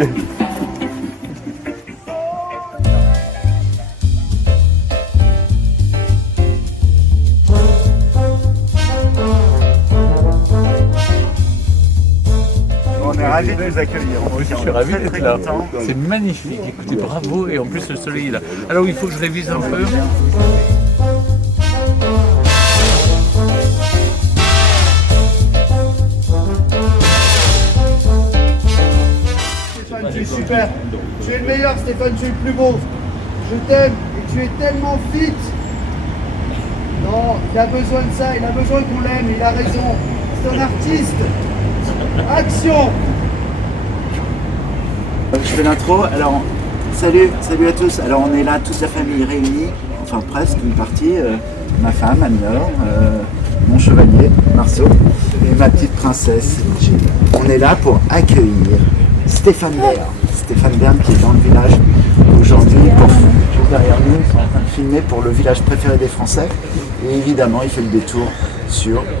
On est ravis de vous accueillir. Moi aussi, je suis ravi d'être là. C'est magnifique. Écoutez, bravo. Et en plus, le soleil est là. Alors, il faut que je révise un peu. Stéphane, tu es super. Tu es le meilleur, Stéphane, tu es le plus beau. Je t'aime et tu es tellement fit. Non, il a besoin de ça, il a besoin qu'on l'aime, il a raison. C'est un artiste. Action! Je fais l'intro. Alors, salut à tous. Alors, on est là, toute la famille réunie, enfin presque une partie. Ma femme, Anne-Laure, mon chevalier, Marceau, et ma petite princesse, Gilles. On est là pour accueillir Stéphane Bern. Stéphane Bern qui est dans le village aujourd'hui, juste derrière nous, ils sont en train de filmer pour le village préféré des Français. Et évidemment, il fait le détour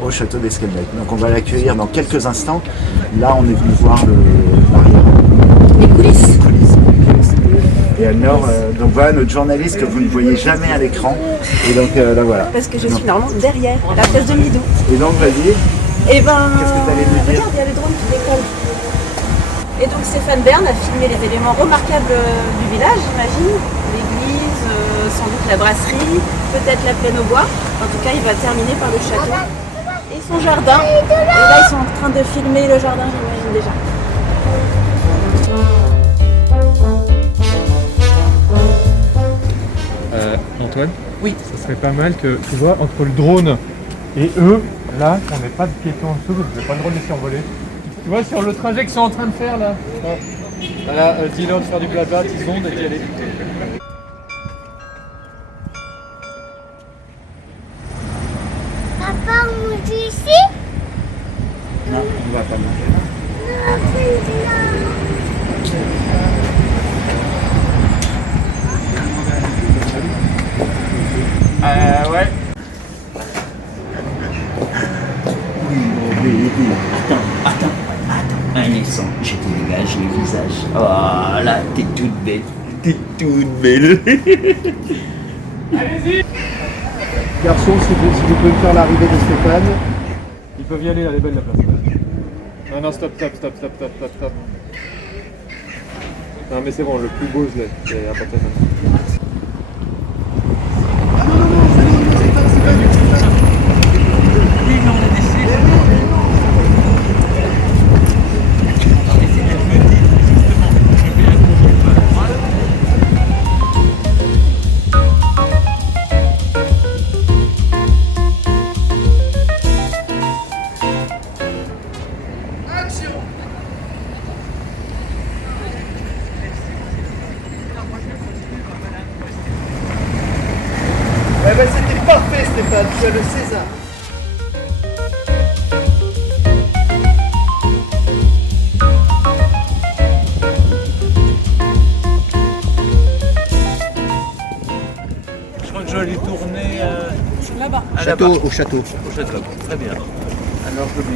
au château d'Esquelbecq. Donc on va l'accueillir dans quelques instants. Là, on est venu voir l'arrière. Les coulisses. Et alors, donc voilà notre journaliste que vous ne voyez jamais à l'écran. Et donc là voilà. Parce que je suis normalement derrière, la place de Midou. Et donc vas-y. Et ben, qu'est-ce que tu allais nous dire? Regarde, il y a les drones qui décollent. Et donc Stéphane Bern a filmé les éléments remarquables du village, j'imagine. L'église, sans doute la brasserie, peut-être la plaine aux bois. En tout cas, il va terminer par le château. Et son jardin. Et là, ils sont en train de filmer le jardin, j'imagine déjà. Antoine, Oui. ça serait pas mal que, tu vois, entre le drone et eux, là, qu'on n'ait pas de piétons en dessous, parce que vous n'avez pas le droit de les survoler. Tu vois, sur le trajet qu'ils sont en train de faire, là. Voilà, dis-leur de faire du blabla, 10 secondes et d'y aller. Papa, on mange ici? Non, on va pas manger. Ouais. Oui. Attends. Un instant, je te dégage le visage. Oh là, t'es toute belle. Allez-y! Garçon, si vous pouvez me faire l'arrivée de Stéphane. Ils peuvent y aller, elle est belle la place. Non, stop. Non, mais c'est bon, le plus beau, je l'ai. Il y a pas de problème. Eh ben, c'était parfait, Stéphane, tu as le César. Je crois que je vais aller tourner Là-bas. à la barre. Au château. Au château. Très bien. Alors, je vais.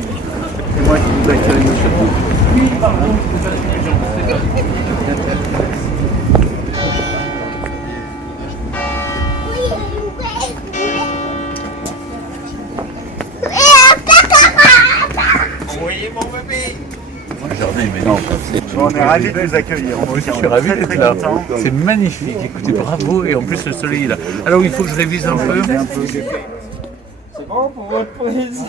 C'est moi qui vous accueille au château. Oui, pardon. Le jardin est magnifique. On est ravis de vous accueillir. Moi aussi, je suis ravi d'être là. C'est magnifique. Écoutez, bravo. Et en plus, le soleil est là. Alors, il faut que je révise un peu. C'est bon pour votre prise?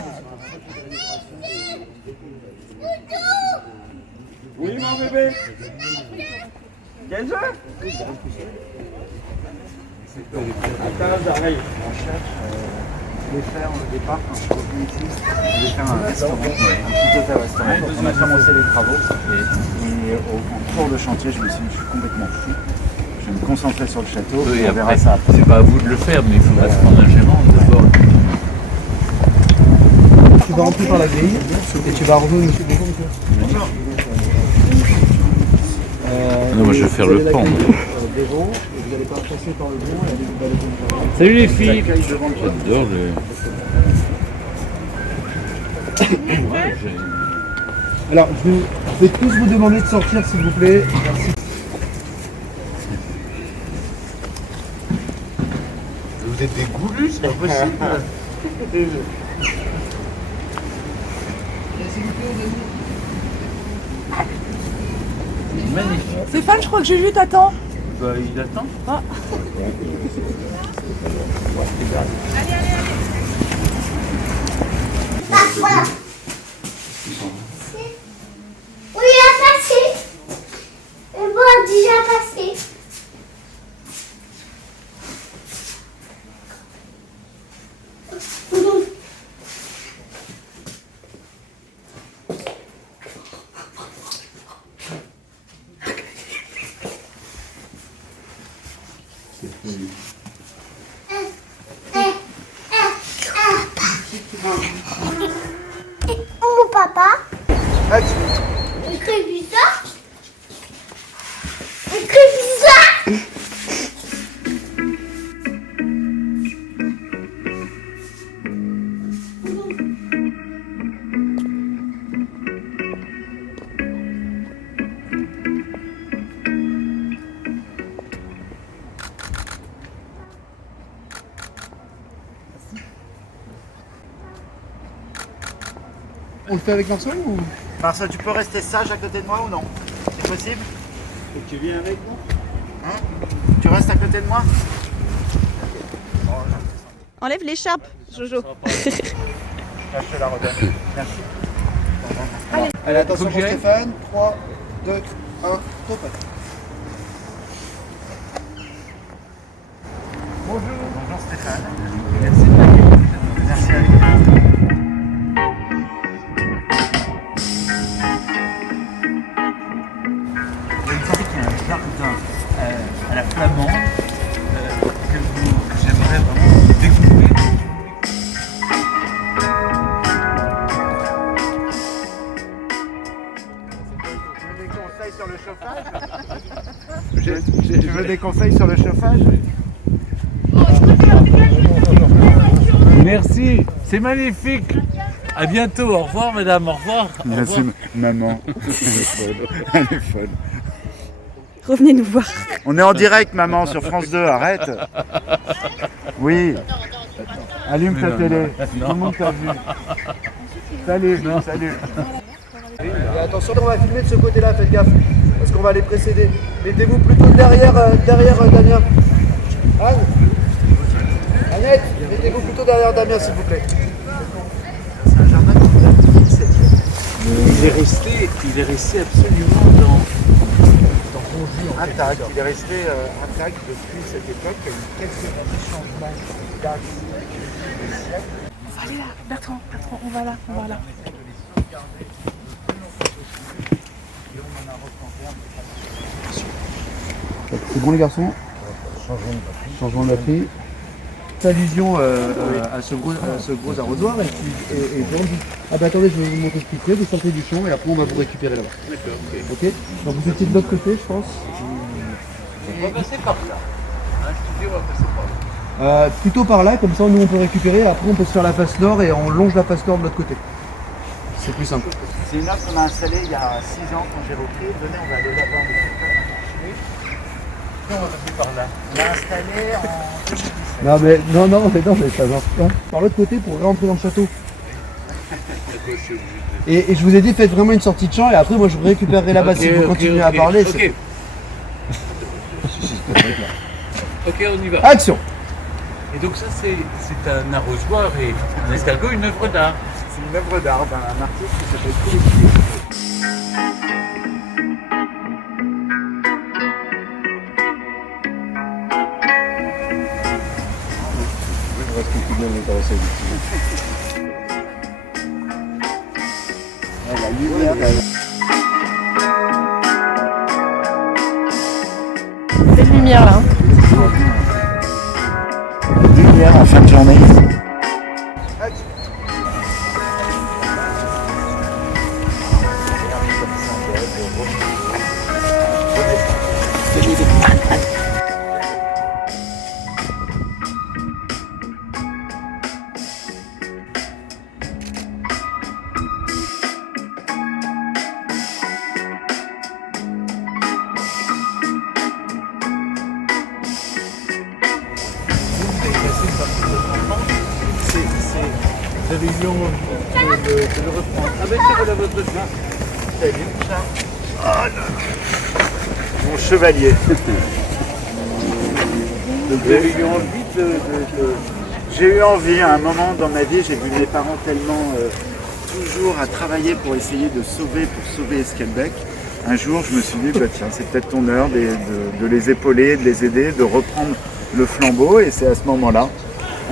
Oui, mon bébé? Quel jeu? Attends, j'arrive. Je voulais faire au départ, quand je suis revenu ici, je voulais faire un restaurant, un petit hôtel-restaurant. Donc on a commencé les travaux et en cours de chantier, je me suis dit, je suis complètement fou. Je vais me concentrer sur le château Oui, et on verra après, ça après. c'est pas à vous de le faire, mais il faudra se prendre un gérant d'abord. Tu vas rentrer par la grille et tu vas rejoindre monsieur. Non, moi je vais faire le pan. Devant, et vous n'allez pas passer par le bon et aller vous balader dans le jardin. Salut les filles. J'adore le. Alors, je vais tous vous demander de sortir, s'il vous plaît. Merci. Vous êtes des goulus, c'est pas possible. Magnifique. Stéphane, je crois que Juju t'attend. Bah, il attend. Ah. Voilà. Oui, il a passé. Et moi, déjà passé. Mon papa. Écris bizarre. Écris bizarre. On le fait avec Marceau ou... Marceau, tu peux rester sage à côté de moi ou non? C'est possible? Tu viens avec moi? Hein? Tu restes à côté de moi? Enlève l'écharpe, Jojo. Je te la redonne. Merci. Allez, attention Faut que pour j'y aille. Stéphane. 3, 2, 1, top. Bonjour Stéphane. Merci de m'accueillir. Merci à vous. Il paraît qu'il y a un jardin à la flamande que j'aimerais vraiment découvrir. Tu veux des conseils sur le chauffage? Merci, c'est magnifique. À bientôt, au revoir madame, au revoir. Au Merci revoir. maman. Elle est folle. Elle est folle. Revenez nous voir. On est en direct maman sur France 2, arrête. Oui. Allume ta non, télé. non. Tout le monde t'a vu. Salut, salut. Et attention, on va filmer de ce côté-là, faites gaffe. Parce qu'on va les précéder. Mettez-vous plutôt derrière Damien. Anne Annette, mettez-vous plutôt derrière Damien, s'il vous plaît. C'est un jardin qui date du 17e. Il est resté absolument dans Intact. Il est resté intact depuis cette époque. Il y a eu quelques petits changements d'axe. On va aller là, Bertrand, on va là, C'est bon les garçons? Changement de batterie. Allusion à ce gros arrosoir et vendu. Ah bah attendez, je vais vous montrer ce qu'il fait, vous sortez du champ et après on va vous récupérer là-bas. D'accord, Ok. Donc vous étiez de l'autre côté, je pense. On va passer par là. Hein, je te dis, on va passer par là. Plutôt par là, comme ça nous on peut récupérer, après on peut se faire la face nord et on longe la face nord de l'autre côtre. C'est plus simple. C'est une offre qu'on a installée il y a 6 ans quand j'ai repris. Venez, on va aller là-bas. On va passer par là. On l'a installée en 2017. Non mais ça marche pas. Par l'autre côté pour rentrer dans le château. Et je vous ai dit faites vraiment une sortie de champ et après moi je vous récupérerai là-bas si vous continuez à parler. Ok. Ok, on y va. Action. Et donc ça c'est un arrosoir et un escargot, une œuvre d'art. C'est une œuvre d'art d'un artiste qui s'appelle Philippe. La lumière, Belle lumière là. la lumière en fin de journée. millions de le reprendre. Ah ben c'est la votre chien. Salut, Charles. Oh là. Mon chevalier. Vous avez eu envie de... J'ai eu envie à un moment dans ma vie, j'ai vu mes parents tellement toujours à travailler pour essayer de sauver Esquelbec. Un jour, je me suis dit, bah, tiens, c'est peut-être ton heure de les épauler, de les aider, de reprendre le flambeau. Et c'est à ce moment-là,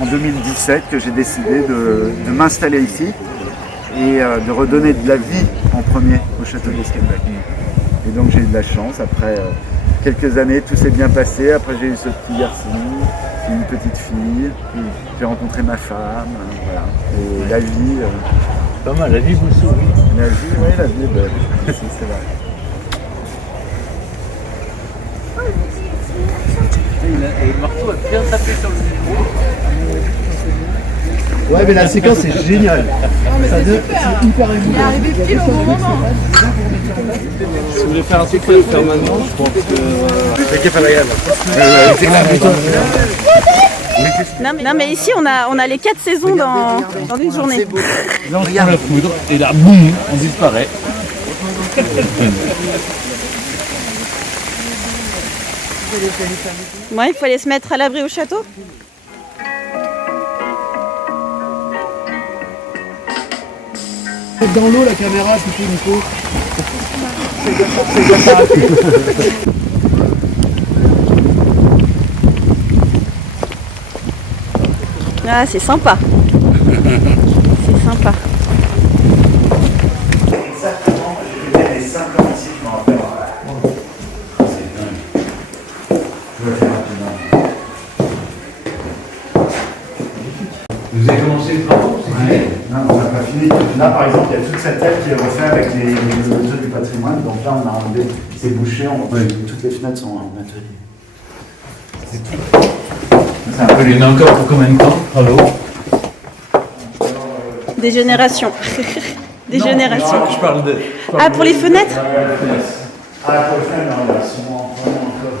en 2017, que j'ai décidé de m'installer ici et de redonner de la vie en premier au château d'Esquelbec. Et donc j'ai eu de la chance. Après quelques années, tout s'est bien passé. Après, j'ai eu ce petit garçon, une petite fille. J'ai rencontré ma femme. Voilà. Et la vie... Pas mal, la vie vous sourit. La vie, oui, la vie est belle. C'est vrai. Et Marceau a bien tapé sur le micro. Ouais, mais la séquence est géniale. C'est hyper émouvant. Il est arrivé pile au bon moment. Si vous voulez faire un truc, il faut le faire maintenant, je pense que... C'est qu'il fallait y aller. Non mais ici on a les 4 saisons dans une journée. Là on prend la foudre et là, boum, on disparaît. Ouais, il faut aller se mettre à l'abri au château. Dans l'eau la caméra, plutôt Nico. Ah, c'est sympa. C'est sympa. Exactement, j'ai fait les 5 ans ici, je m'en rappelle. Je vais faire rapidement. Vous avez commencé les travaux? Ouais. Non, on n'a pas fini. Là, par exemple, il y a toute cette aile qui est refaite avec les objets du patrimoine. Donc là, on a enlevé ces bouchées. Toutes les fenêtres sont en atelier. C'est tout. C'est un peu Il y en a encore pour combien de temps? Bravo. Des générations. Des générations. Je parle de... Ah, pour les fenêtres? Ah, pour le faire, non, là, ils sont vraiment encore.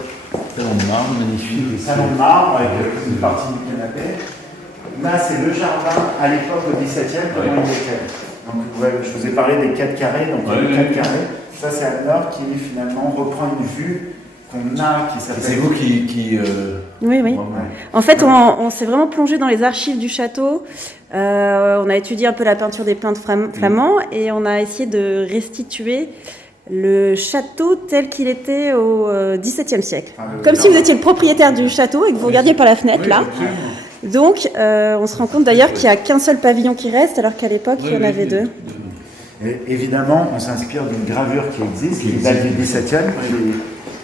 Salon de marbre, magnifique. Salon de marbre avec une partie du canapé. Là, c'est le jardin à l'époque au XVIIe, comment il était. Donc, ouais, je vous ai parlé des 4 carrés. Donc, les 4 carrés, ça, c'est Anne-Laure qui finalement reprend une vue qu'on a, qui s'appelle. C'est vous qui Oui, oui. Ouais. En fait, on s'est vraiment plongé dans les archives du château. On a étudié un peu la peinture des peintres flamands et on a essayé de restituer le château tel qu'il était au XVIIe siècle. Comme si vous étiez le propriétaire du château et que vous regardiez par la fenêtre, là. Donc, on se rend compte d'ailleurs qu'il n'y a qu'un seul pavillon qui reste, alors qu'à l'époque, il y en avait 2. Et évidemment, on s'inspire d'une gravure qui existe, qui date du XVIIe,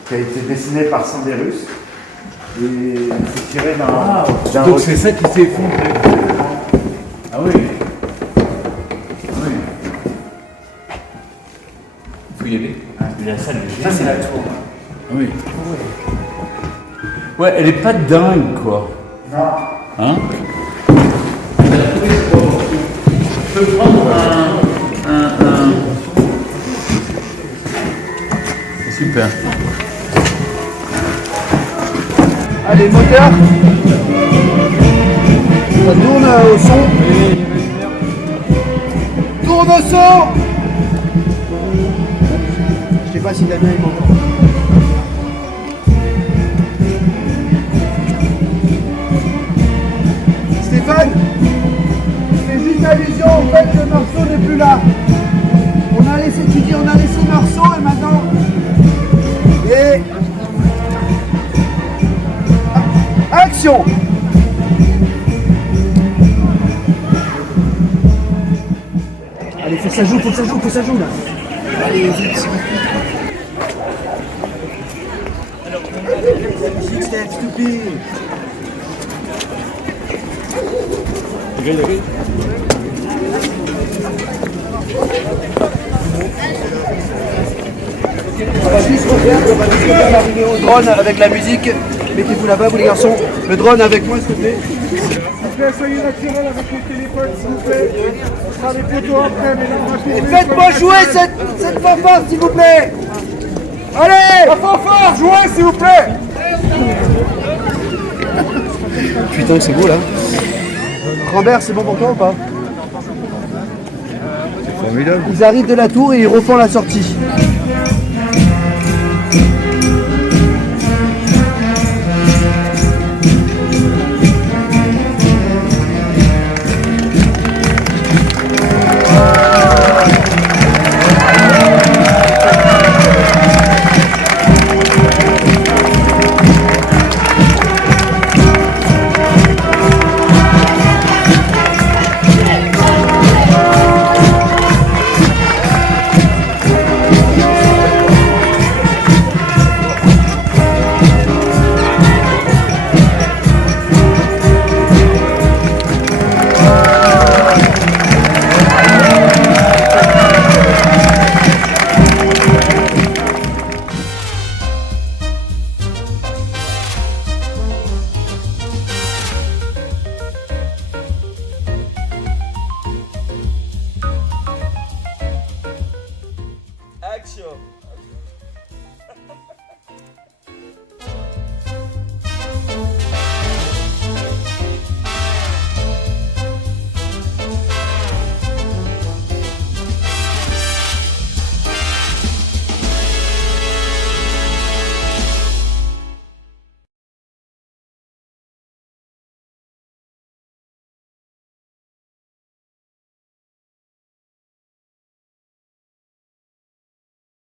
qui a été dessinée par Sandérus. Et c'est tiré d'un... donc c'est ça qui s'est effondré. Ah oui. Oui. Il faut y aller. La salle, ça c'est la tour. Oui. Ouais, elle est pas dingue, quoi. Non. Hein? Je peux prendre un... Super. Allez, moteur. Ça tourne au son. Tourne au son. Je sais pas si Damien il m'entend. Stéphane, c'est juste allusion au fait que Marceau n'est plus là. On a laissé Marceau et maintenant... Et... Action! Allez, faut que ça joue là. Allez, vite. Steph, s'il te plaît. On va juste refaire la vidéo drone avec la musique. Mettez-vous là-bas, vous les garçons. Le drone avec moi, s'il te plaît. S'il vous plaît, soyez naturel avec le téléphone, s'il vous plaît. Ce sera des photos après, mais là, on va filmer. Et faites-moi jouer cette fanfare, s'il vous plaît. Allez! La fanfare, jouez, s'il vous plaît. Putain, c'est beau là. Rambert, c'est bon pour toi ou pas? Ils arrivent de la tour et ils refont la sortie.